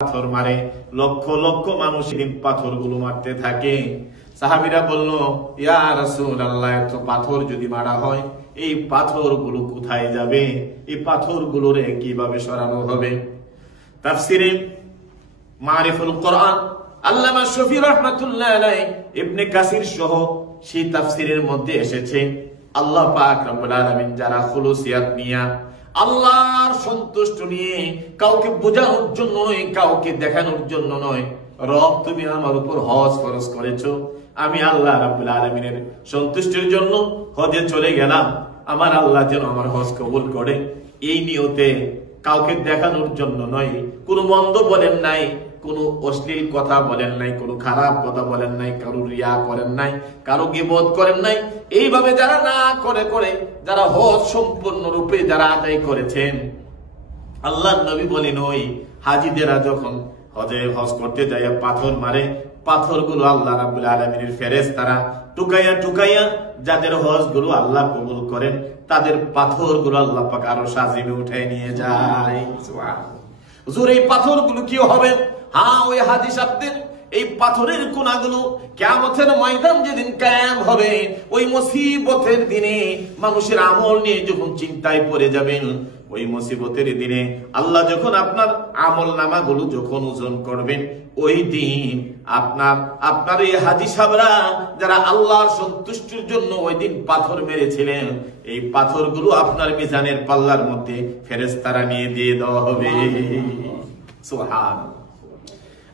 পাথর মারে, লক্ষ লক্ষ মানুষ পাথরগুলো মারতে থাকে। সাহাবীরা বলল, ইয়া রাসূলুল্লাহ, এত পাথর যদি মারা হয়, এই পাথরগুলো কোথায় যাবে? এই পাথরগুলোরে কিভাবে সরানো হবে? তাফসিরে মারিফুল কোরআন আল্লামা শফি রাহমাতুল্লাহ আলাইহি ইবনে কাসির সহ সেই তাফসিরের মধ্যে এসেছে, আল্লাহ পাক রব্বুল আলামিন যারা খুলুসিয়াত নিয়া আল্লাহর সন্তুষ্ট নিয়ে কাউকে বোঝানোর জন্য নয়, কাউকে দেখানোর জন্য নয়, রব তুমি আমার উপর হজ ফরজ করেছো, আমি আল্লাহ রাব্বুল আলামিনের সন্তুষ্টির জন্য হজে চলে গেলাম, আমার আল্লাহ যেন আমার হজ কবুল করে, এই নিয়তে কাউকে দেখানোর জন্য নয়, কোনো মন্দ বলেন নাই, কোনো অশ্লীল কথা বলেন নাই, কোনো খারাপ কথা বলেন নাই, কারো রিয়া করেন নাই, কারো গীবত করেন নাই। এইভাবে যারা না করে করে যারা হজ সম্পূর্ণ রূপে যারা আদায় করেছেন, আল্লাহর নবী বলেন ওই হাজীদেরা যখন হজ করতে যায় পাথর মারে, পাথরগুলো আল্লাহ রাব্বুল আলামিনের ফেরেশতারা টুকাইয়া টুকাইয়া যাদের হজ গুলো আল্লাহ কবুল করেন তাদের পাথরগুলো আল্লাহ পাক আরো সাজিয়ে উঠায় নিয়ে যায়। সুবহানাল্লাহ। হুজুর এই পাথরগুলো কি হবে? হ্যাঁ, ওই হাজী সাহেবদের এই পাথরের কোনাগুলো কিয়ামতের ময়দান যেদিন কায়েম হবে, ওই মুসিবতের দিনে মানুষের আমল নিয়ে যখন চিন্তায় পড়ে যাবেন, ওই মুসিবতের দিনে আল্লাহ যখন আপনার আমল নামাগুলো যখন ওজন করবেন, ওই দিন আপনার এই হাজী সাহেবরা যারা আল্লাহর সন্তুষ্টির জন্য ওই দিন পাথর মেরেছিলেন, এই পাথরগুলো আপনার মিজানের পাল্লার মধ্যে ফেরেশতারা নিয়ে দিয়ে দেওয়া হবে। সুবহানাল্লাহ।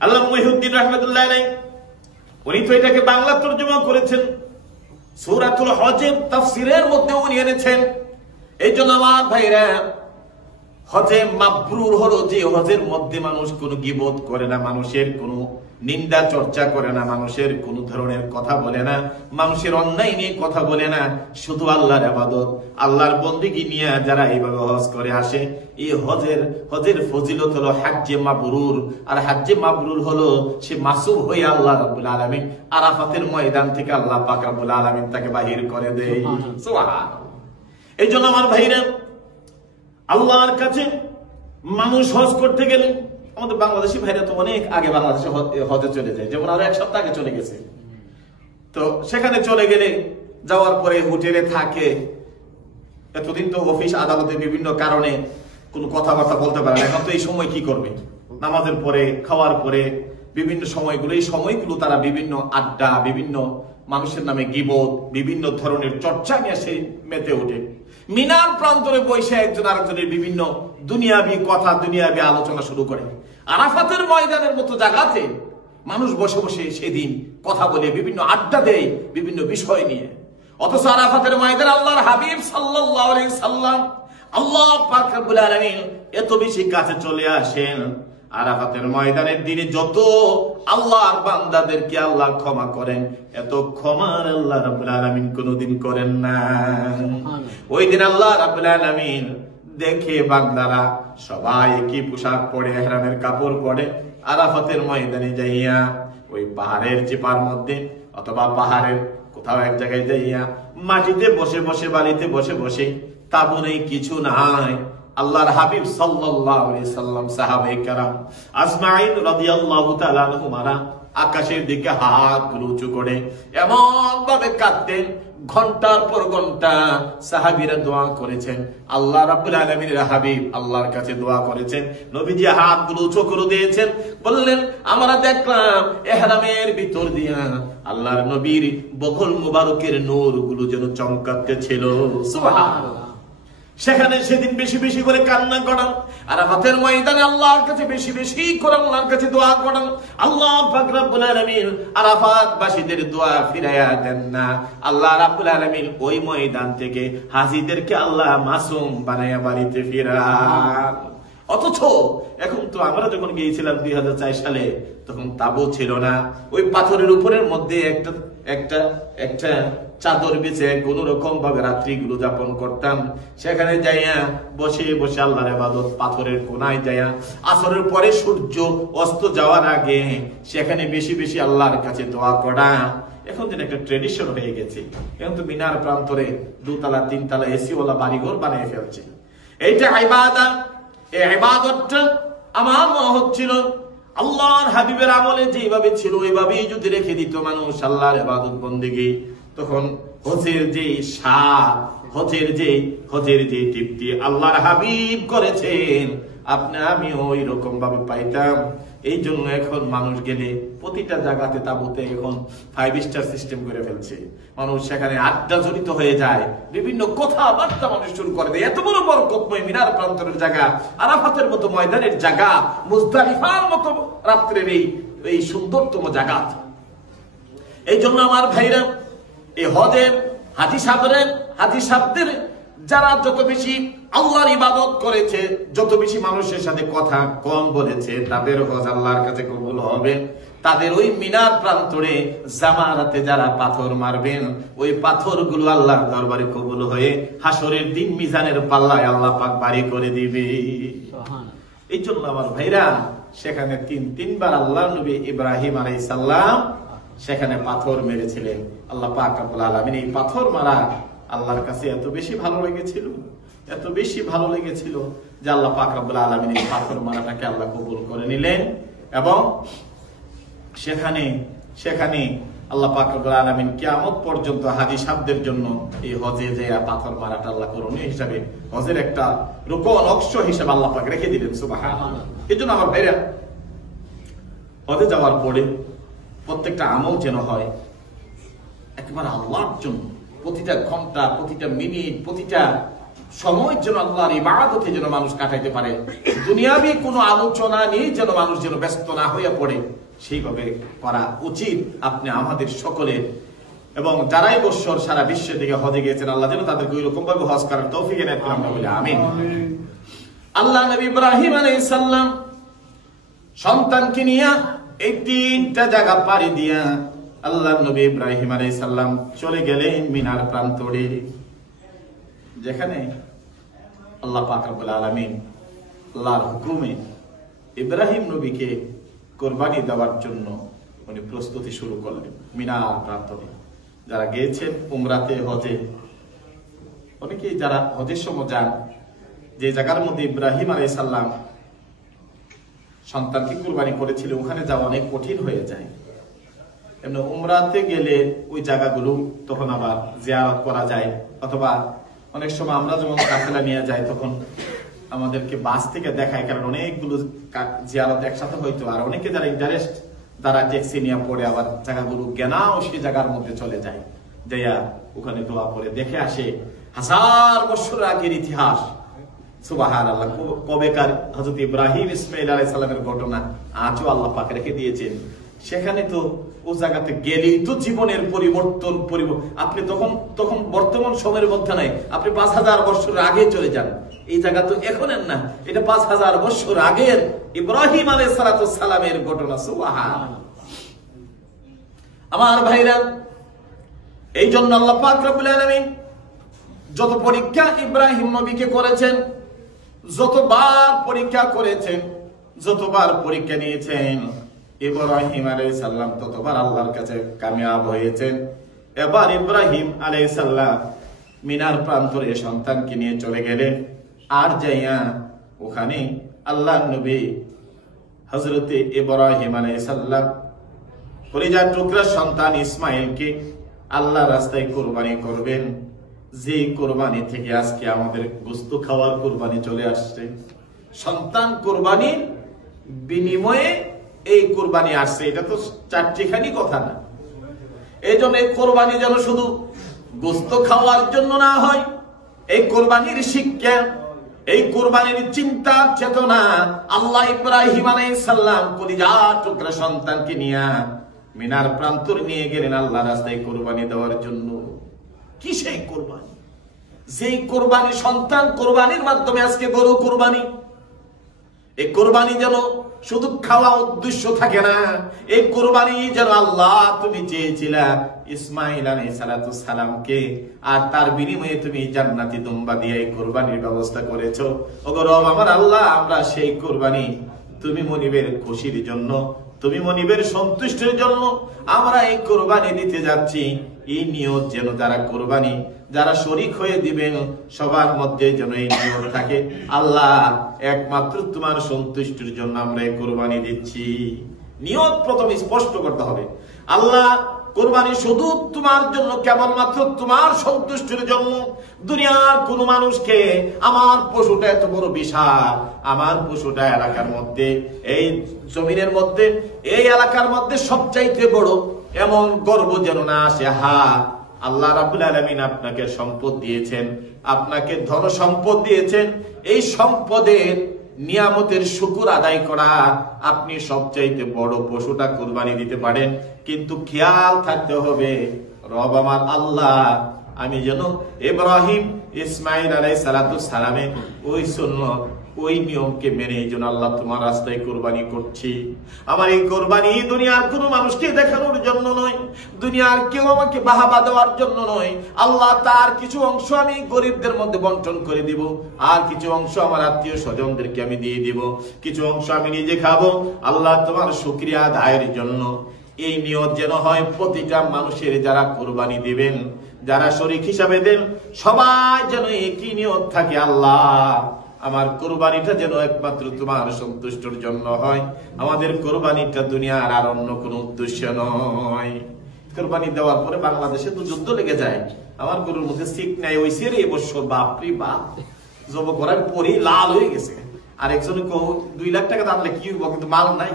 আল্লাহ মুহিউদ্দিন রাহমাতুল্লাহ আলাইহি উনি তো এটাকে বাংলা তরজমা করেছেন, সূরাতুল হজের তাফসীরের মধ্যে উনি এনেছেন। এই জন্য আমার ভাইরা, হজে মাবরুর হলো যে হজের মধ্যে মানুষ কোনো গীবত করে না, মানুষের কোনো নিন্দা চর্চা করে না, মানুষের কোন ধরনের কথা বলে না, মানুষের অন্যায় নিয়ে কথা বলে না, শুধু আল্লাহর ইবাদত আল্লাহর বন্দেগী নিয়ে যারা এইভাবে হজ করে আসে, এই হজের ফজিলত হলো হাজ্জে মাবরুর। আর হাজ্জে মাবরুর হলো সে মাসুম হয়ে আল্লাহ রাব্বুল আলামিন আরাফাতের ময়দান থেকে আল্লাহ পাক রাব্বুল আলামিন তাকে বাহির করে দেয়। সুবহানাল্লাহ। এই জন্য আমার ভাইরা, আল্লাহর কাছে মানুষ হজ করতে গেলে, আমাদের বাংলাদেশি ভাইরা তো অনেক আগে বাংলাদেশে হজে চলে যায়, যেমন আরো এক সপ্তাহ আগে চলে গেছে। তো সেখানে চলে গেলে যাওয়ার পরে হোটেলে থাকে, এতদিন তো অফিস আদালতে বিভিন্ন কারণে কোনো কথাবার্তা বলতে পারে না। এখন তো এই সময় কি করবে? নামাজের পরে, খাওয়ার পরে বিভিন্ন সময়গুলো, এই সময়গুলো তারা বিভিন্ন আড্ডা, বিভিন্ন মানুষের নামে গীবত, বিভিন্ন ধরনের চর্চা নিয়ে সে মেতে ওঠে। মিনার প্রান্তরে বসে একজন আরেকজনের বিভিন্ন দুনিয়াবি কথা, দুনিয়াবি আলোচনা শুরু করে। আরাফাতের ময়দানের মতো জায়গাতে মানুষ বসে বসে সেদিন কথা বলে, বিভিন্ন আড্ডা দেয় বিভিন্ন বিষয় নিয়ে। অথচ আরাফাতের ময়দান আল্লাহর হাবিব সাল্লাল্লাহু আলাইহি সাল্লাম, আল্লাহ পাক রব্বুল আলামিন এত বেশি কাছে চলে আসেন। আরাফাতের ময়দানের দিনে যত আল্লাহর বান্দাদেরকে আল্লাহ ক্ষমা করেন, এত ক্ষমার আল্লাহ রাব্বুল আলামিন কোনদিন করেন না। ওই দিন আল্লাহ রাব্বুল আলামিন দেখে বান্দারা সবাই একই পোশাক পরে, ইহরামের কাপড় পরে আরাফাতের ময়দানে যাইয়া ওই পাহাড়ের চিপার মধ্যে অথবা পাহাড়ের কোথাও এক জায়গায় যাইয়া মাটিতে বসে বসে, বালিতে বসে বসে, তাবু নেই, কিছু নাই, আল্লাহর হাবিব সাল্লাল্লাহু আলাইহি সাল্লাম, সাহাবায়ে কেরাম আজমাইন রাদিয়াল্লাহু তাআলা আনহুমারা আকাশের দিকে হাতগুলো উঁচু করে এমন ভাবে কাঁদতেন, ঘন্টার পর ঘন্টা সাহাবীরা দোয়া করেছেন, আল্লাহ রাব্বুল আলামিনের হাবিব আল্লাহর কাছে দোয়া করেছেন, নবীজি হাতগুলো উঁচু করে দিয়েছেন, বললেন আমরা দেখলাম ইহরামের ভিতর দিয়া আল্লাহর নবীর বগল মুবারকের নূরগুলো যেন চমকাচ্ছিল। সুবহানাল্লাহ। সেখানে সেদিন বেশি বেশি করে কান্না করেন, আরাফাতের ময়দানে আল্লাহর কাছে বেশি বেশি করে আল্লাহর কাছে দোয়া করেন। আল্লাহ পাক রব্বুল আলামিন আরাফাতবাসীদের দোয়া ফিরাইয়া দেন না। আল্লাহ রাব্বুল আলামিন ওই ময়দান থেকে হাজীদেরকে আল্লাহ মাসুম বানায়া বাড়িতে ফিরান। অথচ এখন তো আমরা যখন গিয়েছিলাম 2004 সালে, তখন তাবু ছিল না, ওই পাথরের উপরের মধ্যে একটা চাদর বিছে কোন রকম ভাবে রাত্রিগুলো যাপন করতাম। সেখানে যাইয়া বসে বসে আল্লাহর ইবাদত, পাথরের কোনায় যাইয়া আসরের পরে সূর্য অস্ত যাওয়ার আগে সেখানে বেশি বেশি আল্লাহর কাছে দোয়া করা এখন যেন একটা ট্রেডিশন হয়ে গেছে। এখন তো মিনার প্রান্তরে 2 তলা 3 তলা এসি ওয়ালা বাড়িঘর বানিয়ে ফেলছে। এইটা ইবাদত, এই ইবাদতটা আমার মনে হচ্ছিল আল্লাহর হাবিবের আমলে যেভাবে ছিল ওইভাবেই যদি রেখে দিত মানুষ আল্লাহর ইবাদত বন্দেগী, তখন হজের যে স্বাদ, হজের যে তৃপ্তি আল্লাহর হাবিব করেছেন, আপনি আমি ওই রকম ভাবে পাইতাম। এই জন্য এখন মানুষ গেলে প্রতিটা জায়গাতে তাবুতে এখন 5 স্টার সিস্টেম করে ফেলছে। মানুষ সেখানে আড্ডা জড়িত হয়ে যায়, বিভিন্ন কথাবার্তা মানুষ শুরু করে দেয়। এত বড় বরকতময় মিনার প্রান্তরের জায়গা, আরাফাতের মতো ময়দানের জায়গা, মুজদালিফার মতো রাত্রের এই সুন্দরতম জায়গা। এই জন্য আমার ভাইরা, এই হজের হাজি সাহেবদের যারা যত বেশি আল্লাহর ইবাদত করেছে, যত বেশি মানুষের সাথে কথা কম বলেছে, তাদের হজ আল্লাহর কাছে কবুল হবে। তাদের ওই মিনার প্রান্তরে জামারাতে যারা পাথর মারবেন, ওই পাথরগুলো আল্লাহর দরবারে কবুল হয়ে হাসরের দিন মিজানের পাল্লায় আল্লাহ পাক বাড়ি করে দিবে। এই জন্য আমার ভাইরা, সেখানে তিনবার আল্লাহ নবী ইব্রাহিম আলাইহিস সালাম সেখানে পাথর মেরেছিলেন। আল্লাহ পাক রব্বুল আলামিন এই পাথর মারা আল্লাহর কাছে এত বেশি ভালো লেগেছিল যে আল্লাহ পাক রব্বুল আলামিন এই পাথর মারাটাকে আল্লাহ কবুল করে নিলেন। এবং সেখানে আল্লাহ পাক রব্বুল আলামিন কিয়ামত পর্যন্ত হাজী সাহেবদের জন্য এই হজে যে পাথর মারাটা আল্লাহ করণীয় হিসাবে, হজের একটা রুকন অংশ হিসাবে আল্লাহ পাক রেখে দিলেন। সুবহানাল্লাহ। এই জন্য আমার ভাইরা, হজে যাওয়ার পরে প্রত্যেকটা আমল যেন হয় একেবারে আল্লাহর জন্য। প্রতিটা ঘন্টা, প্রতিটা মিনিট, প্রতিটা সময় যেন আল্লাহর ইবাদতে যেন মানুষ কাটাইতে পারে। দুনিয়াবি কোনো আলোচনা নিয়ে যেন মানুষ যেন ব্যস্ত না হয়ে পড়ে, সেইভাবে করা উচিত আপনি আমাদের সকলের। এবং যারাই বৎসর সারা বিশ্ব থেকে হজে গিয়েছেন, আল্লাহ যেন তাদেরকে ওই রকম ভাবে হজ করার তৌফিক এনায়েত করেন, আমরা বলি আমিন। আল্লাহ নবী ইব্রাহিম আলাইহিস সালাম সন্তানকে নিয়ে এই 3টা জায়গা পাড়ি দিয়া আল্লাহ নবী ইব্রাহিম আলাইহিস সালাম চলে গেলেন মিনার প্রান্তরে, যেখানে আল্লাহ পাক রব্বুল আলামিন আল্লাহর হুকুমে ইব্রাহিম নবীকে কুরবানি দেওয়ার জন্য উনি প্রস্তুতি শুরু করলেন মিনার প্রান্তরে। যারা গিয়েছেন উমরাতে, হজে, অনেকেই যারা হজের সময় যান, যে জায়গার মধ্যে ইব্রাহিম আলাইহিস সালাম সন্তানকে কুরবানি করেছিল, ওখানে যাওয়া অনেক কঠিন হয়ে যায়। এমনি উমরাতে গেলে ওই জায়গাগুলো তখন আবার জিয়ারত করা যায়, অথবা অনেক সময় আমরা যেমন কাফেলা নিয়ে যাই তখন আমাদেরকে বাস থেকে দেখায়, কারণ অনেকগুলো জিয়ারত একসাথে হইতো। আর অনেকে যারা ইন্টারেস্ট, তারা ট্যাক্সি নিয়ে পড়ে আবার জায়গাগুলো জ্ঞানাও সেই জায়গার মধ্যে চলে যায়, যাইয়া ওখানে দোয়া করে দেখে আসে 1000 বছর আগের ইতিহাস। সুবহানাল্লাহ। কবেকার হযরত ইব্রাহিম ইসমাঈল আলাইহিস সালামের ঘটনা আজও আল্লাহ পাক রেখে দিয়েছেন। সেখানে তো ও জায়গাতে গেলেই তো জীবনের পরিবর্তন। আপনি তখন বর্তমান সময়ের মধ্যে নাই, আপনি 5000 বছর আগে চলে যান। এই জায়গা তো এখনের না, এটা 5000 বছর আগের ইব্রাহিম আলাইহিস সালামের ঘটনা। সুবহানাল্লাহ। আমার ভাইরা, এই জন্য আল্লাহ পাক রব্বুল আলামিন যত পরীক্ষা ইব্রাহিম নবীকে করেছেন, যতবার পরীক্ষা করেছেন, যতবার পরীক্ষা নিয়েছেন, ইব্রাহিম আলাইহিস সালাম ততবার আল্লাহর কাছে কামিয়াব হয়েছেন। এবার ইব্রাহিম আলাইহিস সালাম মিনার প্রান্তরে সন্তানকে নিয়ে চলে গেলেন। আর যাইয়া ওখানে আল্লাহর নবী হযরত ইব্রাহিম আলাইহিস সালাম কলিজার টুকরা সন্তান ইসমাইলকে আল্লাহর রাস্তায় কুরবানি করবেন। যে কুরবানি থেকে আজকে আমাদের গোশত খাওয়ার কুরবানি চলে আসছে, সন্তান কুরবানির বিনিময়ে এই কুরবানি আসছে। এটা তো চারটিখানি কথা না। এই জন্য এই কোরবানি যেন শুধু গোশত খাওয়ার জন্য না হয়, এই কোরবানির শিক্ষা, এই কোরবানির চিন্তা চেতনা আল্লাহ ইব্রাহিম আলাইহিস সালাম কলিজার টুকরা সন্তানকে নিয়ে মিনার প্রান্তর নিয়ে গেলেন আল্লাহর রাস্তায় কোরবানি দেওয়ার জন্য। কি সেই কোরবানি? যেই কোরবানি, সন্তান কোরবানির মাধ্যমে আজকে গরু কোরবানি। এই কোরবানি যেন শুধু খাওয়া উদ্দেশ্য থাকে না, এই কোরবানি যেন আল্লাহ তুমি চেয়েছিলা ইসমাইল আলাইহিস সালামকে, আর তার বিনিময়ে তুমি জান্নাতি দুম্বা দিয়ে এই কোরবানির ব্যবস্থা করেছো। ওগো রব আমার আল্লাহ, আমরা সেই কোরবানি তুমি মনিবের খুশির জন্য, তুমি মনিবের সন্তুষ্টির জন্য আমরা এই কোরবানি দিতে যাচ্ছি। এই নিয়ত যেন যারা কোরবানি যারা শরীক হয়ে দিবেন সবার মধ্যে যেন এই নিয়ত থাকে, আল্লাহ একমাত্র তোমার সন্তুষ্টির জন্য আমরা এই কোরবানি দিচ্ছি। নিয়ত প্রথমে স্পষ্ট করতে হবে, আল্লাহ কোরবানি শুধু তোমার জন্য, কেবলমাত্র তোমার সন্তুষ্টির জন্য। দুনিয়ার কোন মানুষকে আমার পশুটা এত বড় বিশাল, আমার পশুটা এলাকার মধ্যে, এই জমিনের মধ্যে, এই এলাকার মধ্যে সবচাইতে বড়, এমন গর্ব যেন না আসে। আল্লাহ রাব্বুল আলামিন আপনাকে সম্পদ দিয়েছেন, আপনাকে ধন সম্পদ দিয়েছেন, এই সম্পদের নিয়ামতের শুকর আদায় করা, আপনি সবচাইতে বড় পশুটা কুরবানি দিতে পারেন, কিন্তু খেয়াল থাকতে হবে রব আমার আল্লাহ আমি যেন ইব্রাহিম ইসমাইল আলাইহিস সালাতু সালামের ওই সুন্নাত ওই নিয়মকে মেনে এই জন্য আল্লাহ তোমার রাস্তায় কোরবানি করছি। আমার এই কোরবানি দুনিয়ার কোন মানুষকে দেখানোর জন্য নয়, দুনিয়ার কেউ আমাকে বাহাবা দেওয়ার জন্য নয়। আল্লাহ তার কিছু অংশ আমি গরিবদের মধ্যে বন্টন করে দিব, আর কিছু অংশ আমার আত্মীয় স্বজনদেরকে আমি দিয়ে দিব, কিছু অংশ আমি নিজে খাবো। আল্লাহ তোমার শুকরিয়া আদায়ের জন্য এই নিয়ত যেন হয় প্রতিটা মানুষের, যারা কোরবানি দিবেন, যারা শরীক হিসাবে দেন, সবাই যেন একই নিয়ত থাকে, আল্লাহ আমার কোরবানিটা যেন একমাত্র তোমার সন্তুষ্টির জন্য হয়, আমাদের কোরবানিটা দুনিয়ার আর অন্য কোন উদ্দেশ্য নয়। কোরবানি দেওয়ার পরে বাংলাদেশে তো যুদ্ধ লেগে যায়, আমার গরুর মধ্যে সিক নাই, ওই সেরে এবছর বাপরি বাপ জব করার পরেই লাল হয়ে গেছে, আর একজন 2 লাখ টাকা দাঁড়ালে কি হইব, কিন্তু মাল নাই।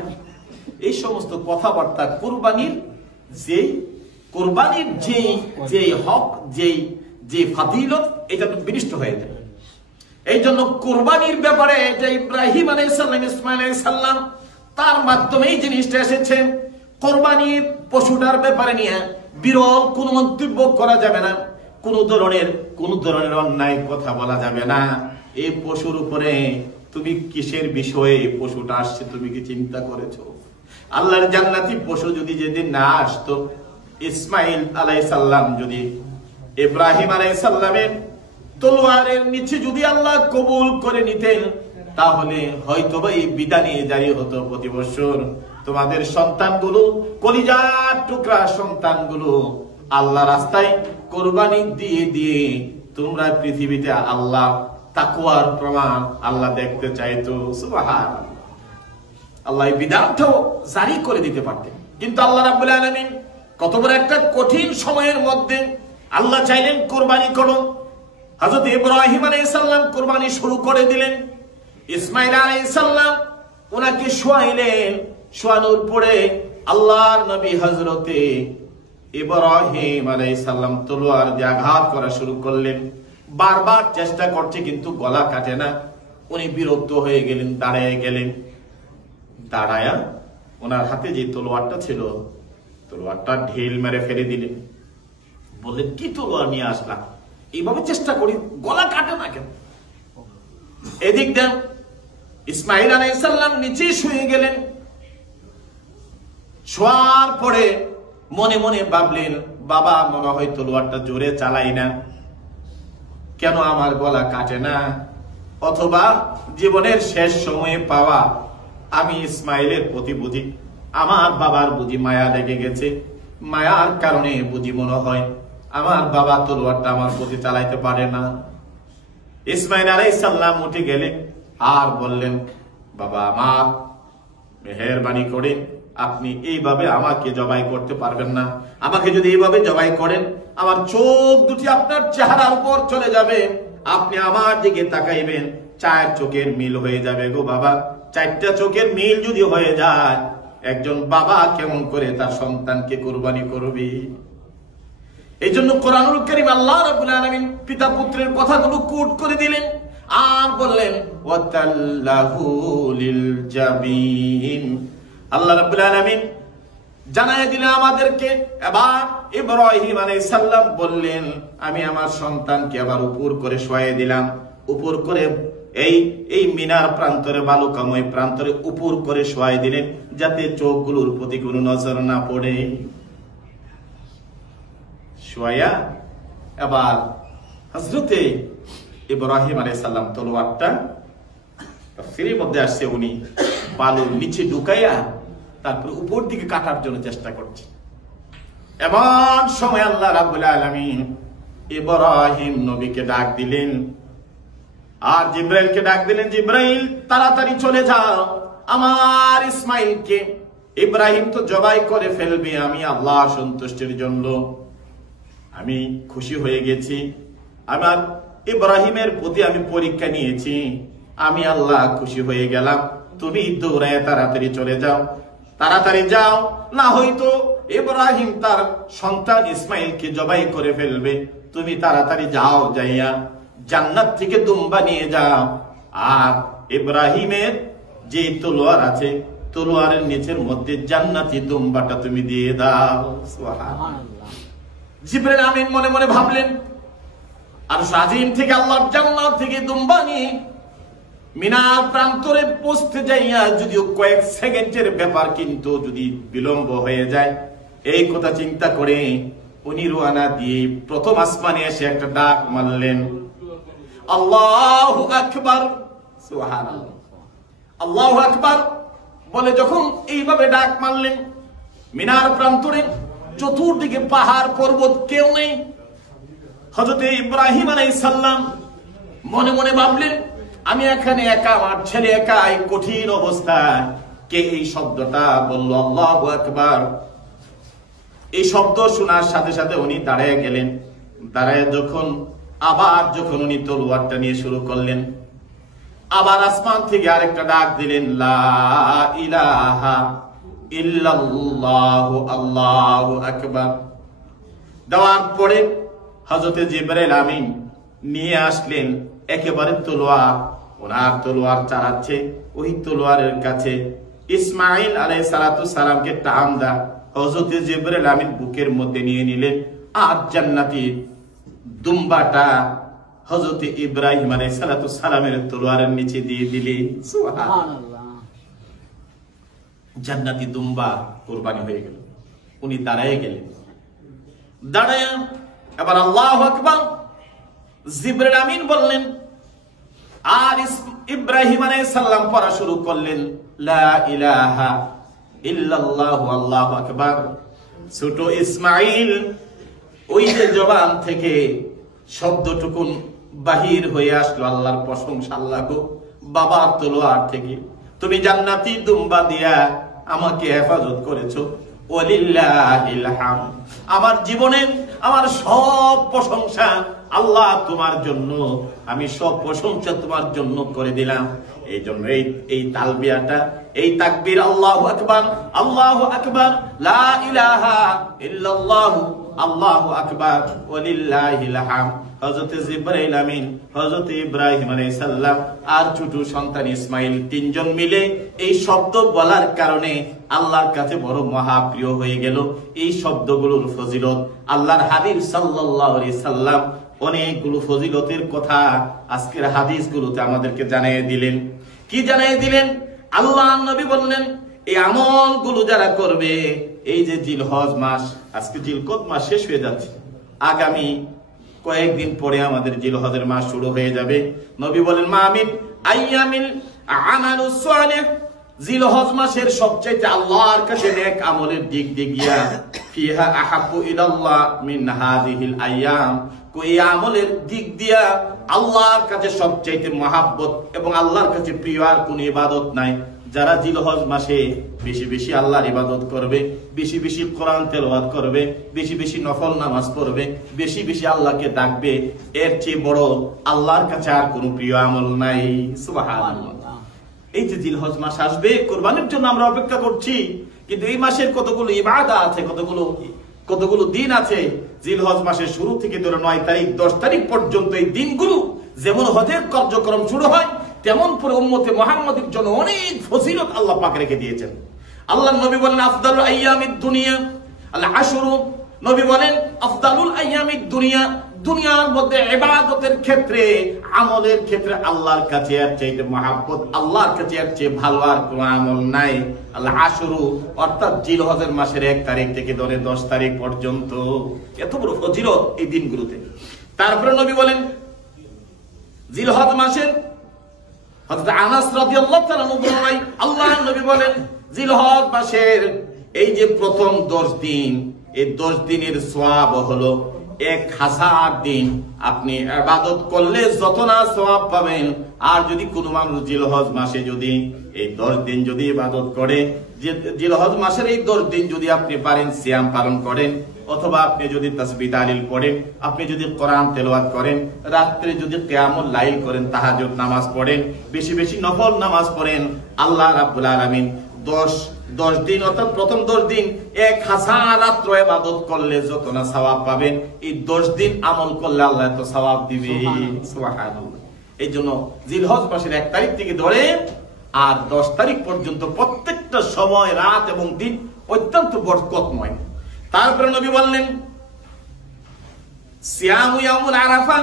এই সমস্ত কথাবার্তা কোরবানির যে হক, যে ফাদিলত, এটা তো বিনষ্ট হয়ে যায়। এই জন্য কোরবানির ব্যাপারে যে ইব্রাহিম আলাইহিস সালাম, ইসমাইল আলাইহিস সালাম, তার মাধ্যমে এই জিনিসটা এসেছে। কোরবানির পশুটার ব্যাপারে নিয়ে বিরল কোন মন্তব্য করা যাবে না, কোন ধরনের অন্যায় কথা বলা যাবে না। এই পশুর উপরে তুমি কিসের বিষয়ে এই পশুটা আসছে তুমি কি চিন্তা করেছো? আল্লাহর জান্নাতি পশু যদি যেদিন না আসতো, ইসমাইল আলাইহিস সালাম যদি ইব্রাহিম আলাইহিস সালামের তলোয়ারের নিচে যদি আল্লাহ কবুল করে নিতেন, তাহলে হয়তোবা এই বিধানে জারি হতো প্রতি বছর তোমাদের সন্তানগুলো, কলিজার টুকরা সন্তানগুলো আল্লাহ রাস্তায় কোরবানি দিয়ে দিয়ে তোমরা পৃথিবীতে আল্লাহ তাকওয়ার প্রমাণ আল্লাহ দেখতে চাইতো। সুবহানাল্লাহ, আল্লাহ এই বিধানটাও জারি করে দিতে পারতেন, কিন্তু আল্লাহ রাব্বুল আলামিন কত বড় একটা কঠিন সময়ের মধ্যে আল্লাহ চাইলেন কোরবানি করো। হযরত ইব্রাহিম আলাইহিস সালাম কোরবানি শুরু করে দিলেন, ইসমাইল আলাইহিস সালাম ওনাকে শোয়াইলেন, শোয়ানোর পরে আল্লাহর নবী হযরতে ইব্রাহিম আলাইহিস সালাম তলোয়ার দিয়ে আঘাত করা শুরু করলেন। বারবার চেষ্টা করছে কিন্তু গলা কাটে না। উনি বিরক্ত হয়ে গেলেন, দাঁড়ায় গেলেন। দাঁড়ায়া ওনার হাতে যে তলোয়ারটা ছিল, তলোয়ারটা ঢিল মেরে ফেলে দিলেন। বললেন, কি তলোয়ার নিয়ে আসলাম? এইভাবে চেষ্টা করি, গলা কাটে না কেন? এদিক দেন ইসমাইল আলাইহিস সালাম নিচে শুয়ে গেলেন। শোয়ার পরে মনে মনে ভাবলেন, বাবা মনে হয় তলোয়ারটা জোরে চালাই না, কেন আমার গলা কাটে না? অথবা জীবনের শেষ সময়ে পাওয়া আমি ইসমাইলের প্রতি বুঝি আমার বাবার বুঝি মায়া লেগে গেছে, মায়ার কারণে বুঝি মনে হয় আমার বাবা তলোয়ারটা আমার প্রতি চালাইতে পারে না। ইসমাইল আলাইহিস সালাম উঠে গেলেন আর বললেন, বাবা আমার মেহেরবানি করে আপনি এইভাবে আমাকে জবাই করতে পারবেন না। আমাকে যদি এইভাবে জবাই করেন, আমার চোখ দুটি আপনার চেহারার উপর চলে যাবে, আপনি আমার দিকে তাকাইবেন, 4 চোখের মিল হয়ে যাবে গো বাবা। 4টা চোখের মিল যদি হয়ে যায়, একজন বাবা কেমন করে তার সন্তানকে কুরবানি করবে? এই জন্য কোরআনুল কারীম আল্লাহ রাব্বুল আলামিন পিতা পুত্রের কথাগুলো কোট করে দিলেন আর বললেন, ওয়াতাল্লাহু লিল জাবিন। আল্লাহ রাব্বুল আলামিন জানায় দিলেন আমাদেরকে। এবার ইব্রাহিম আলাইহিস সালাম বললেন, আমি আমার সন্তানকে আবার উপর করে শোয়াই দিলাম, উপর করে এই মিনার প্রান্তরে, বালুকাময় প্রান্তরে উপর করে শোয়াই দিলেন, যাতে চোখগুলোর প্রতি কোনো নজর না পড়ে। শোয়া এবার হযরতে ইব্রাহিম আলাইহিস সালাম তলোয়ারটা তাফসীরের মধ্যে আসছে, উনি বালুর নিচে ঢুকাইয়া তারপর উপর দিকে কাটার জন্য চেষ্টা করছে। এমন সময় আল্লাহ রাব্বুল আলামিন ইব্রাহিম নবীকে ডাক দিলেন আর জিব্রাইলকে ডাক দিলেন, জিব্রাইল তাড়াতাড়ি চলে যাও, আমার ইসমাইলকে ইব্রাহিম তো জবাই করে ফেলবে, আমি আল্লাহ সন্তুষ্টির জন্য আমি খুশি হয়ে গেছি, আমার ইব্রাহিমের প্রতি আমি পরীক্ষা নিয়েছি, আমি আল্লাহ খুশি হয়ে গেলাম, তুমি দৌড়ায় তাড়াতাড়ি চলে যাও, তাড়াতাড়ি যাও, না হয়তো ইব্রাহিম তার সন্তান ইসমাইলকে জবাই করে ফেলবে, তুমি তাড়াতাড়ি যাও, যাইয়া জান্নাত থেকে দুম্বা নিয়ে যাও, আর ইব্রাহিমের যে তলোয়ার আছে তলোয়ারের নিচের মধ্যে জান্নাতি দুম্বাটা তুমি দিয়ে দাও। সুবহানাল্লাহ। জিবরাইল আমিন মনে মনে ভাবলেন, আর আজিম থেকে আল্লাহর জান্নাত থেকে দুম্বা নিয়ে মিনার প্রান্তরে পৌঁছতে যাইয়া যদিও কয়েক সেকেন্ডের ব্যাপার, কিন্তু যদি বিলম্ব হয়ে যায়, এই কথা চিন্তা করে উনি রওনা দিয়ে প্রথম আসমানে এসে একটা ডাক মারলেন, আল্লাহু আকবার। সুবহানাল্লাহ। আল্লাহু আকবার বলে যখন এইভাবে ডাক মারলেন, মিনার প্রান্তরে চতুর্দিকে পাহাড় পর্বত, কেউ নেই। হযরত ইব্রাহিম আলাইহিস সালাম মনে মনে ভাবলেন, আমি এখানে একা, আমার ছেলে একা, এই কঠিন অবস্থায় কে এই শব্দটা বলল আল্লাহু আকবার। এই শব্দ শোনার সাথে সাথে উনি দাঁড়ায় গেলেন। দাঁড়ায় যখন উনি তলোয়ারটা নিয়ে শুরু করলেন, আবার আসমান থেকে আরেকটা ডাক দিলেন, লা ইলাহা ইল্লাল্লাহু আল্লাহু আকবার। দেওয়ার পরে হযরত জিবরাইল আমিন নিয়ে আসলেন একেবারে তলোয়ার, ওনার তলোয়ার চালাচ্ছে, ওই তলোয়ারের কাছে ইসমাইল আলাইহিস সালাতু সালামকে টান দা হযরত জিবরাইল আমিন বুকের মধ্যে নিয়ে নিলেন, আর জান্নাতি দুম্বাটা হযরত ইব্রাহিম আলাইহিস সালাতু সালামের তলোয়ারের নিচে দিয়ে দিলেন। সুবহানাল্লাহ। জান্নাতি দুম্বা কুরবানি হয়ে গেল। উনি দাঁড়ায় গেলেন, দাঁড়ায় এবার আল্লাহু আকবার। জিবরাইল আমিন বললেন, আর ইব্রাহিম আলাইহিস সালাম পড়া শুরু করলেন, লা ইলাহা ইল্লাল্লাহু আল্লাহু আকবার। ছোট ইসমাইল ওই যে জবান থেকে শব্দটুকু বাহির হয়ে আসলো, আল্লাহর প্রশংসা, আল্লাহ গো, বাবার তলোয়ার থেকে তুমি জান্নাতি দুম্বা দিয়া আমাকে হেফাজত করেছো, ওয়ালিল্লাহিল হামদ। আমার জীবনের আমার সব প্রশংসা আল্লাহ তোমার জন্য, আমি সব প্রশংসা তোমার জন্য করে দিলাম। এই জন্য এই তালবিয়াটা, এই তাকবীর, আল্লাহু আকবার, আল্লাহু আকবার, লা ইলাহা ইল্লাল্লাহু আল্লাহু আকবার, ওয়ালিল্লাহিল হামদ। হযরত জিবরাইল আমিন, হযরত ইব্রাহিম আলাইহিস সালাম আর ছোট সন্তান ইসমাইল তিনজন মিলে এই শব্দ বলার কারণে আল্লাহর কাছে বড় মহাপ্রিয় হয়ে গেল। এই শব্দগুলোর ফজিলত আল্লাহর হাবিব সাল্লাল্লাহু আলাইহি সাল্লাম অনেকগুলো ফজিলতের কথা আজকের হাদিসগুলোতে আমাদেরকে জানিয়ে দিলেন। কি জানিয়ে দিলেন? আল্লাহর নবী বললেন, এই আমলগুলো যারা করবে, এই যে জিলহজ মাস, আজকে জিলকদ মাস শেষ হয়ে যাচ্ছে, আগামী কয়েকদিন পরে আমাদের জিলহজের মাস শুরু হয়ে যাবে। নবী বলেন, মামিন আইয়ামিল আমালুস সালিহ, জিলহজ মাসের সবচেয়ে আল্লাহর কাছে নেক আমলের দিক দিয়ে ফিহা আহাব্বু ইলাল্লাহ মিন হাযিহিল আইয়াম, কোই আমলের দিক দিয়া আল্লাহর কাছে সবচেয়ে মহাব্বত এবং আল্লাহর কাছে প্রিয় আর কোন ইবাদত নাই। যারা জিলহজ মাসে বেশি বেশি আল্লাহর ইবাদত করবে, বেশি বেশি কোরআন তেলাওয়াত করবে, বেশি বেশি নফল নামাজ পড়বে, বেশি বেশি আল্লাহকে ডাকবে, এর চেয়ে বড় আল্লাহর কাছে আর কোনো প্রিয় আমল নাই। সুবহানাল্লাহ। এই যে জিলহজ মাস আসবে, কুরবানির জন্য আমরা অপেক্ষা করছি, কিন্তু এই মাসের কতগুলো ইবাদত আছে, কতগুলো দিন আছে। জিলহজ মাসের শুরু থেকে ধরে 9 তারিখ 10 তারিখ পর্যন্ত এই দিনগুলো যেমন হজের কার্যক্রম শুরু হয়, তেমন পুরো উম্মতে মুহাম্মাদের জন্য অনেক ফজিলত আল্লাহ পাক রেখে দিয়েছেন। আল্লাহর নবী বলেন, আফদালুল আইয়ামিদ দুনিয়া আল আশরু। নবী বলেন, আফদালুল আইয়ামিদ দুনিয়া, দুনিয়ার মধ্যে ইবাদতের ক্ষেত্রে, আমলের ক্ষেত্রে আল্লাহর কাছে এর চাইতে মহাব্বত, আল্লাহর কাছে এর চেয়ে ভালো আর কোনো আমল নাই। আল আশরু অর্থাৎ জিলহজের মাসের 1 তারিখ থেকে ধরে 10 তারিখ পর্যন্ত, এত বড় ফজিলত এই দিনগুলোতে। তারপরে নবী বলেন, জিলহজ মাসের হযরত আনাস রাদিয়াল্লাহু তাআলা বলেন আল্লাহর নবী বলেন জিলহজ মাসের এই যে প্রথম 10 দিন, এই 10 দিনের সওয়াব হলো 1000 দিন আপনি ইবাদত করলে যত না সওয়াব পাবেন। আর যদি কোনো মানুষ জিলহজ মাসে যদি এই 10 দিন যদি ইবাদত করে, যে জিলহজ মাসের এই 10 দিন যদি আপনি পারেন সিয়াম পালন করেন, অথবা আপনি যদি তাসবিহ তাহলিল পড়েন, আপনি যদি কোরআন তেলাওয়াত করেন, রাত্রে যদি কিয়ামুল লাইল করেন, তাহাজ্জুদ নামাজ পড়েন, বেশি বেশি নফল নামাজ পড়েন, আল্লাহ রাব্বুল আলামিন 10 দিন অর্থাৎ প্রথম 10 দিন 1000 রাত্র ইবাদত করলে যত না সওয়াব পাবেন, এই 10 দিন আমল করলে আল্লাহ তো সওয়াব দিবে। সুবহানাল্লাহ। এই জন্য জিলহজ মাসের 1 তারিখ থেকে ধরে আর 10 তারিখ পর্যন্ত প্রত্যেকটা সময়, রাত এবং দিন অত্যন্ত বরকতময়। তারপরে নবী বললেন সিয়ামু ইয়াউমুল আরাফা,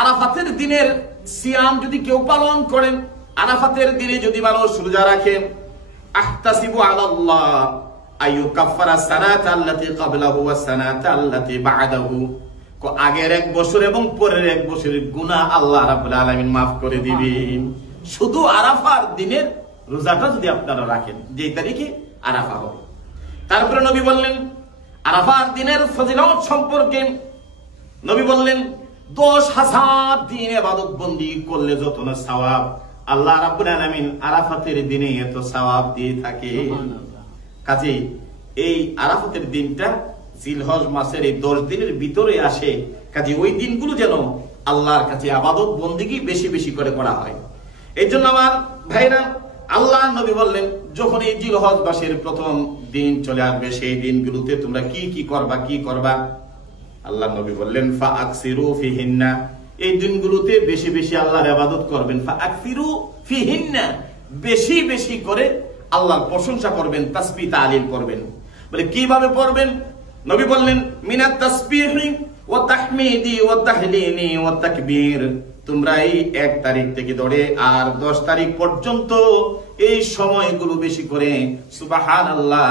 আরাফাতের দিনের সিয়াম যদি কেউ পালন করেন, আরাফাতের দিনে যদি মানুষ রোজা রাখেন, আহতাসিবু আলাল্লাহ আইয়ুকাফফারা সানাতা আল্লাতী ক্বাবলাহু ওয়াস সানাতা আল্লাতী বা'দাহু, আগের 1 বছর এবং পরের 1 বছরের গুনাহ আল্লাহ রাব্বুল আলামিন maaf করে দিবেন, শুধু আরাফার দিনের রোজাটা যদি আপনারা রাখেন, যে তারিখে আরাফা হবে। তারপরে নবী বললেন আরাফার দিনের ফজিলত সম্পর্কে, নবী বললেন 10,000 দিন ইবাদত বندگی করলে যত না সওয়াব, আল্লাহ রাব্বুল আলামিন আরাফাতের দিনে এত সওয়াব দিয়ে থাকে। কাজে এই আরাফাতের দিনটা জিলহজ মাসের এই 10 দিনের ভিতরে আসে, কাজে ওই দিনগুলো যেন আল্লাহর কাছে ইবাদত বندگی বেশি বেশি করে করা হয়। এই জন্য আমার ভাইরা, আল্লাহ নবী বললেন যখন এই জিলহজ মাসের প্রথম দিন চলে আসবে, সেই দিনগুলোতে তোমরা কি কি করবা। আল্লাহ নবী বললেন ফাআকসিরু ফিহিন্না, এই দিনগুলোতে বেশি বেশি আল্লাহর ইবাদত করবেন। ফাআকসিরু ফিহিন্না, বেশি বেশি করে আল্লাহর প্রশংসা করবেন, তাসবিহ তাহলিল করবেন। বলে কিভাবে পড়বেন? নবী বললেন মিনাত তাসবিহি ওয়া তাহমিদি ওয়া তাহলিলি ওয়া তাকবীর, তোমরা এই 1 তারিখ থেকে ধরে আর 10 তারিখ পর্যন্ত এই সময়গুলো বেশি করে সুবহানাল্লাহ,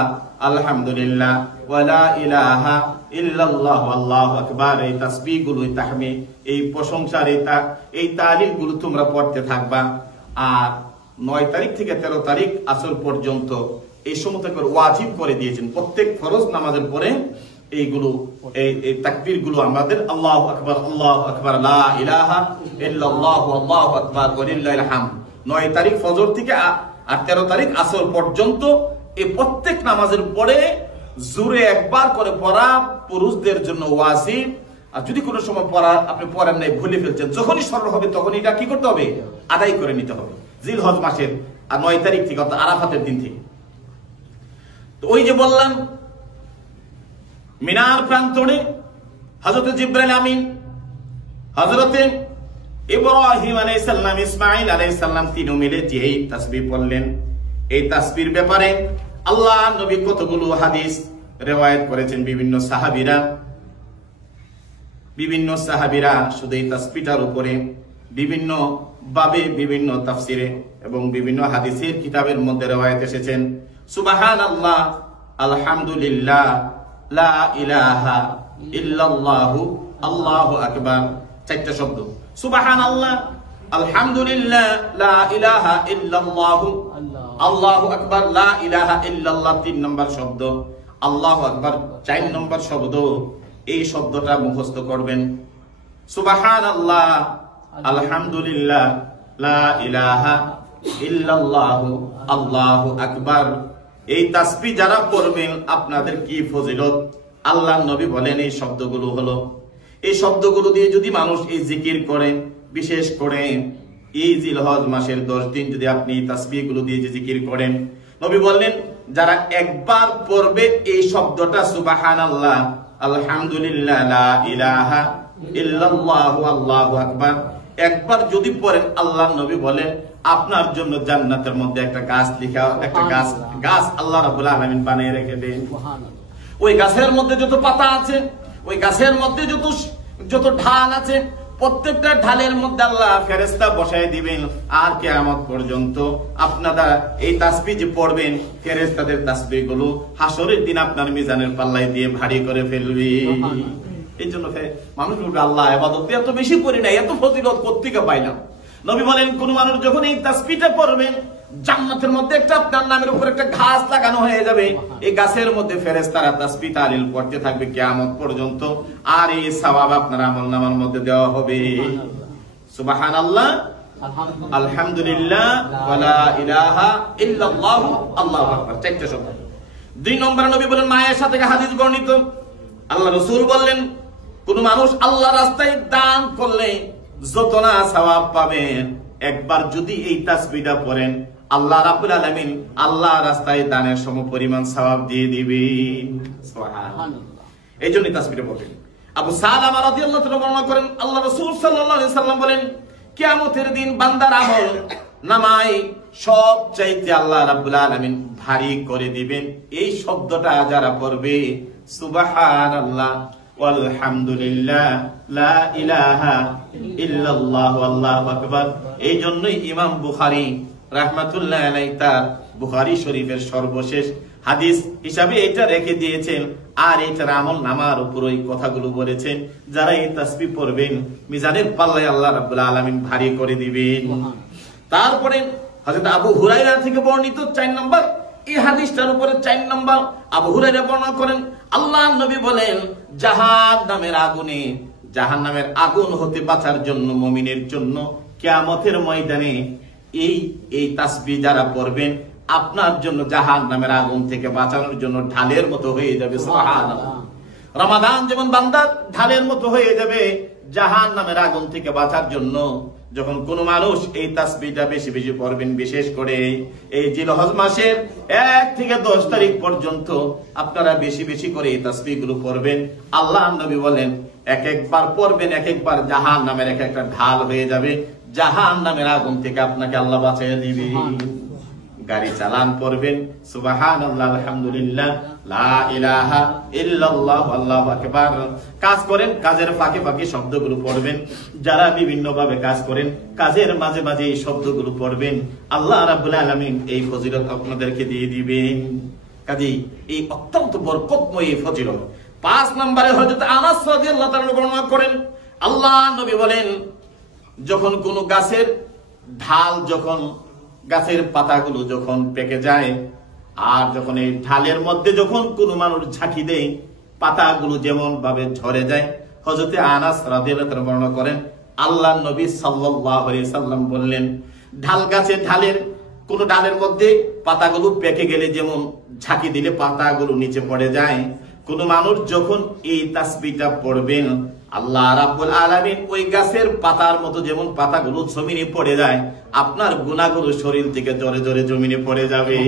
আলহামদুলিল্লাহ, ওয়া লা ইলাহা ইল্লাল্লাহ, আল্লাহু আকবার, এই তাসবিহগুলো, এই তাহমিদ, এই প্রশংসার এই তাহলিলগুলো তোমরা পড়তে থাকবা। আর 9 তারিখ থেকে 13 তারিখ আসর পর্যন্ত এই সমস্ত ওয়াজিব করে দিয়েছেন, প্রত্যেক ফরজ নামাজের পরে এইগুলো এই তাকবীরগুলো আমাদের আল্লাহু আকবার লা ইলাহা ইল্লাল্লাহু আল্লাহু আকবার ওয়ালিল্লাহিল হামদ। 9 তারিখ ফজর থেকে আর 13 তারিখ আসর পর্যন্ত এই প্রত্যেক নামাজের পরে জোরে একবার করে পড়া পুরুষদের জন্য ওয়াজিব। আর যদি কোনো সময় পড়া আপনি পড়েন নাই, ভুলে ফেলছেন, যখনই স্মরণ হবে তখন এটা কি করতে হবে? আদায় করে নিতে হবে। জিলহজ মাসের আর 9 তারিখ থেকে অর্থাৎ আরাফাতের দিন থেকে। তো ওই যে বললাম মিনার প্রান্তরে হযরত জিবরাইল আমিন, হযরত ইব্রাহিম আলাইহিস সালাম, ইসমাঈল আলাইহিস সালাম তিনও মিলে যে এই তাসবিহ পড়লেন, এই তাসবিহর ব্যাপারে আল্লাহ নবী কতগুলো হাদিস রিওয়ায়াত করেছেন। বিভিন্ন সাহাবীরা শুধু এই তাসবিহটার উপরে বিভিন্ন বাবে, বিভিন্ন তাফসিরে এবং বিভিন্ন হাদিসের কিতাবের মধ্যে রিওয়ায়াত এসেছেন সুবহানাল্লাহ, আলহামদুলিল্লাহ, লা ইলাহা ইল্লাল্লাহু, আল্লাহু আকবার, 4টা শব্দ। সুবহানাল্লাহ, আলহামদুলিল্লাহ, লা ইলাহা ইল্লাল্লাহু, আল্লাহু আকবার, লা ইলাহা ইল্লাল্লাহ 3 নম্বর শব্দ, আল্লাহু আকবার 4 নম্বর শব্দ। এই শব্দটা মুখস্থ করবেন। সুবহানাল্লাহ, আলহামদুলিল্লাহ, লা ইলাহা ইল্লাল্লাহু, আল্লাহু আকবার। এই তাসবিহ যারা পড়বেন আপনাদের কি ফজিলত। আল্লাহর নবী বলেন এই শব্দগুলো হলো, এই শব্দগুলো দিয়ে যদি মানুষ এই জিকির করেন, বিশেষ করে এই জিলহজ মাসের 10 দিন যদি আপনি তাসবিহগুলো দিয়ে যে জিকির করেন, নবী বললেন যারা একবার পড়বে এই শব্দটা সুবহানাল্লাহ, আলহামদুলিল্লাহ, লা ইলাহা ইল্লাল্লাহু, আল্লাহু আকবার, একবার যদি পড়েন, আল্লাহর নবী বলেন আপনার জন্য জান্নাতের মধ্যে একটা গাছ লিখা, একটা গাছ আল্লাহ রাব্বুল আলামিন বানিয়ে রেখে দেন। ওই গাছের মধ্যে যত পাতা আছে, ওই গাছের মধ্যে যত ঢাল আছে, প্রত্যেকটা ঢালের মধ্যে আল্লাহ ফেরেশতা বসায় দিবেন। আর কিয়ামত পর্যন্ত আপনারা এই তাসবিহ যে পড়বেন, ফেরেশতাদের তাসবিহ গুলো হাসরের দিন আপনার মিজানের পাল্লায় দিয়ে ভারী করে ফেলবে। এই জন্য মানুষ আল্লাহ ইবাদত এত বেশি করি না, এত ফজিলত কোত্থেকে পাইলাম? নবী বলেন কোন মানুষ যখন এই তাসবিহটা পড়বেন, জান্নাতের মধ্যে একটা আপনার নামের উপর একটা গাছ লাগানো হয়ে যাবে। এই গাছের মধ্যে ফেরেশতারা তাসবিহ তাহলিল পড়তে থাকবে কিয়ামত পর্যন্ত, আর এই সওয়াব আপনার আমলনামার মধ্যে দেওয়া হবে। সুবহানাল্লাহ, আলহামদুলিল্লাহ, ওয়া লা ইলাহা ইল্লাল্লাহু, আল্লাহু আকবার, চারটি শব্দ। 2 নম্বরে নবী বলেন, মা আয়েশা থেকে হাদিস বর্ণিত, আল্লাহ রাসূল বললেন কোন মানুষ আল্লাহর রাস্তায় দান করলে যত না সওয়াব পাবেন, একবার যদি এই তাসবিহটা পড়েন আল্লাহ রাব্বুল আলামিন আল্লাহর রাস্তায় দানের সমপরিমাণ সওয়াব দিয়ে দিবেন। সুবহানাল্লাহ। এই জন্য তাসবিহটা পড়বেন। আবু সালামা রাদিয়াল্লাহু তাআলা বর্ণনা করেন, আল্লাহ রাসূল সাল্লাল্লাহু আলাইহি সাল্লাম বলেন, কিয়ামতের দিন বান্দার আমল নামায় সব চাইতে আল্লাহ রাব্বুল আলামিন ভারী করে দিবেন এই শব্দটা যারা পড়বে, সুবহানাল্লাহ, আলহামদুলিল্লাহ, লা ইলাহা ইল্লাল্লাহু, আল্লাহু আকবার। এই জন্যই ইমাম বুখারী রাহমাতুল্লাহ আলাইহি তার বুখারী শরীফের সর্বশেষ হাদিস হিসাবে এটা রেখে দিয়েছেন, আর এটার আমল নামার উপর ওই কথাগুলো বলেছেন। যারা এই তাসবিহ পড়বেন মিজানের পাল্লায় আল্লাহ রাব্বুল আলামিন ভারী করে দিবেন। তারপরে হযরত আবু হুরায়রা থেকে বর্ণিত 4 নম্বর এই হাদিসটার উপরে 4 নম্বর আবু হুরায়রা বর্ণনা করেন, আল্লাহর নবী বলেন, জাহান্নামের আগুন হতে বাঁচার জন্য মুমিনের জন্য কিয়ামতের ময়দানে এই তাসবিহ যারা পড়বেন আপনার জন্য জাহান্নামের আগুন থেকে বাঁচানোর জন্য ঢালের মতো হয়ে যাবে। সুবহানাল্লাহ। রমাদান যেমন বান্দার ঢালের মতো হয়ে যাবে জাহান্নামের আগুন থেকে বাঁচার জন্য, যখন কোন মানুষ এই তাসবিহটা বেশি বেশি পড়বেন, বিশেষ করে এই জিলহজ মাসের 1 থেকে 10 তারিখ পর্যন্ত আপনারা বেশি বেশি করে এই তাসবিহগুলো পড়বেন। আল্লাহর নবী বলেন, এক একবার পড়বেন এক একবার জাহান্নামের এক একটা ঢাল হয়ে যাবে, জাহান্নামের আগুন থেকে আপনাকে আল্লাহ বাঁচিয়ে দিবে। গাড়ি চালান পড়বেন, সুবহানাল্লাহ, আলহামদুলিল্লাহ, লা ইলাহা ইল্লাল্লাহ, আল্লাহু আকবার। কাজ করেন, কাজের ফাঁকে ফাঁকে শব্দগুলো পড়বেন। যারা বিভিন্ন ভাবে কাজ করেন, কাজের মাঝে মাঝে এই শব্দগুলো পড়বেন, আল্লাহ রাব্বুল আলামিন এই ফজিলত আপনাদেরকে দিয়ে দিবেন। কাজেই এই অত্যন্ত বরকতময় এই ফজিলত। 5 নম্বরে হযরত আনাস রাদিয়াল্লাহু তাআলা বর্ণনা করেন, আল্লাহ নবী বলেন, যখন কোন গাছের ঢাল, যখন গাছের পাতাগুলো যখন পেকে যায়, আর যখন এই ঢালের মধ্যে যখন কোন মানুষ ঝাঁকি দেয়, পাতাগুলো যেমন ভাবে ঝরে যায়, হযরত আনাস রাদিয়াল্লাহু তাআলা বর্ণনা করেন, আল্লাহর নবী সাল্লাল্লাহু আলাইহি সাল্লাম বললেন, ঢাল গাছে ঢালের কোন ডালের মধ্যে পাতাগুলো পেকে গেলে যেমন ঝাঁকি দিলে পাতাগুলো নিচে পড়ে যায়, কোন মানুষ যখন এই তাসবিহটা পড়বেন আল্লাহ রাব্বুল আলামিন ওই গাছের পাতার মতো যেমন পাতাগুলো জমিনে পড়ে যায়, আপনার গুনাহগুলো শরীর থেকে জোরে জোরে জমিনে পড়ে যাবে।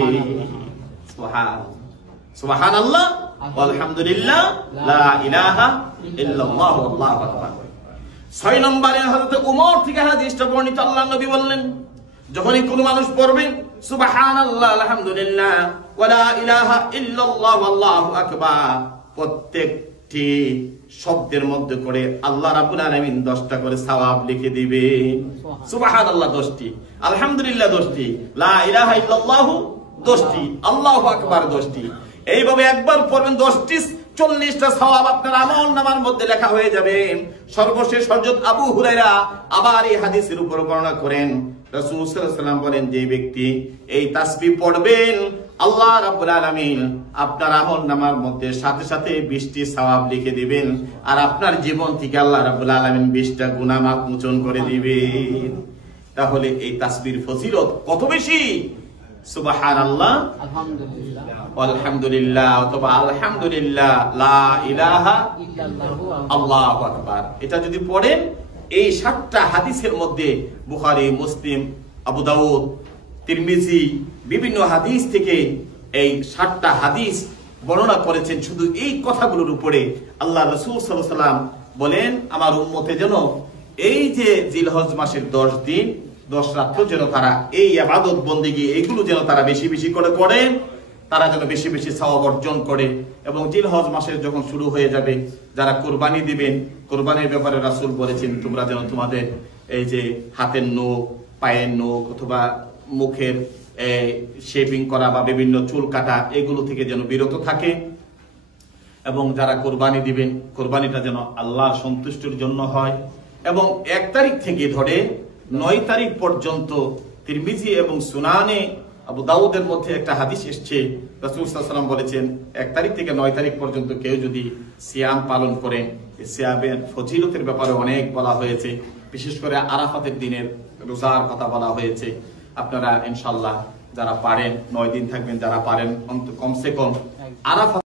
সুবহানাল্লাহ, আলহামদুলিল্লাহ, লা ইলাহা ইল্লাল্লাহু, আল্লাহু আকবার। 6 নম্বরে হযরত উমর থেকে হাদিসটা বর্ণিত, আল্লাহর নবী বললেন, যখনই কোন মানুষ পড়বে সুবহানাল্লাহ, আলহামদুলিল্লাহ, ওয়া লা ইলাহা ইল্লাল্লাহ, আল্লাহু আকবার, প্রত্যেকটি শব্দের মধ্যে করে আল্লাহ রাব্বুল আলামিন 10টা করে সওয়াব লিখে দিবেন। সুবহানাল্লাহ 10টি, আলহামদুলিল্লাহ 10টি, লা ইলাহা ইল্লাল্লাহ 10টি, আল্লাহু আকবার 10টি। এইভাবে একবার পড়বেন 10টি 40টা সওয়াব আপনার আমলনামার মধ্যে লেখা হয়ে যাবে। সর্বশেষ হযরত আবু হুরায়রা আবার এই হাদিসের উপর বর্ণনা করেন, রাসূল সাল্লাল্লাহু আলাইহি ওয়াসাল্লাম বলেন, যে ব্যক্তি এই তাসবিহ পড়বেন আল্লাহ রাব্বুল আলামিন আপনার আমলনামার মধ্যে সাথে সাথে 20টি সওয়াব লিখে দিবেন, আর আপনার জীবন থেকে আল্লাহ রাব্বুল আলামিন 20টা গুনাহ মাফ মোচন করে দিবেন। তাহলে এই তাসবিহর ফজিলত কত বেশি! সুবহানাল্লাহ, আলহামদুলিল্লাহ, আলহামদুলিল্লাহ, অথবা আলহামদুলিল্লাহ, লা ইলাহা ইল্লাল্লাহু, আল্লাহু আকবার। এটা যদি পড়েন, এই 7টা হাদিসের মধ্যে বুখারী, মুসলিম, আবু দাউদ, তিরমিজি বিভিন্ন হাদিস থেকে এই 7টা হাদিস বর্ণনা করেছেন শুধু এই কথাগুলোর উপরে। আল্লাহ রাসূল সাল্লাল্লাহু আলাইহি ওয়াসাল্লাম বলেন, আমার উম্মতে যেন এই যে জিলহজ মাসের 10 দিন 10 রাত্র যেন তারা এই ইবাদত বন্দেগী এইগুলো যেন তারা বেশি বেশি করে করেন, তারা যেন বেশি বেশি সওয়াব অর্জন করে। এবং জিলহজ মাসের যখন শুরু হয়ে যাবে, যারা কুরবানি দিবেন, কুরবানির ব্যাপারে রাসূল বলেছেন, তোমরা যেন তোমাদের এই যে হাতের নখ, পায়ের নখ অথবা মুখের শেভিং করা বা বিভিন্ন চুল কাটা এগুলো থেকে যেন বিরত থাকে, এবং যারা কুরবানি দিবেন কোরবানিটা যেন আল্লাহর সন্তুষ্টির জন্য হয়। এবং 1 তারিখ থেকে ধরে 9 তারিখ পর্যন্ত তিরমিজি এবং সুনানে আবু দাউদের মধ্যে একটা হাদিস এসছে, রাসূল সাল্লাল্লাহু আলাইহি ওয়াসাল্লাম বলেছেন 1 তারিখ থেকে 9 তারিখ পর্যন্ত কেউ যদি সিয়াম পালন করে, সিয়ামের ফজিলতের ব্যাপারে অনেক বলা হয়েছে, বিশেষ করে আরাফাতের দিনের রোজার কথা বলা হয়েছে। আপনারা ইনশাআল্লাহ যারা পারেন 9 দিন থাকবেন, যারা পারেন কমসে কম আরাফাত